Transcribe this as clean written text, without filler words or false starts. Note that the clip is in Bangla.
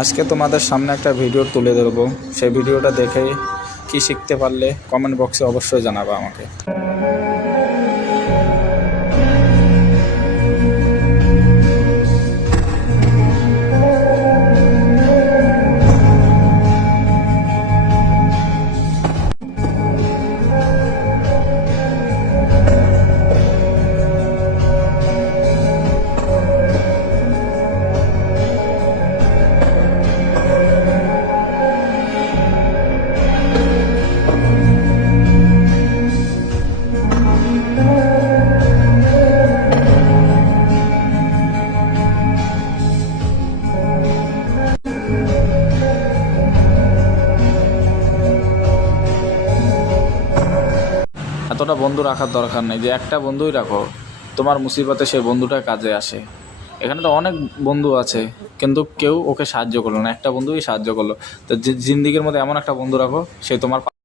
আজকে তোমাদের সামনে একটা ভিডিও তুলে ধরবো। সেই ভিডিওটা দেখে কি শিখতে পারলে কমেন্ট বক্সে অবশ্যই জানাবা আমাকে। এতটা বন্ধু রাখার দরকার নেই, যে একটা বন্ধুই রাখো, তোমার মুসিবতে সেই বন্ধুটা কাজে আসে। এখানে তো অনেক বন্ধু আছে কিন্তু কেউ ওকে সাহায্য করলো না, একটা বন্ধুই সাহায্য করলো। তো জিন্দিগির মধ্যে এমন একটা বন্ধু রাখো, সে তোমার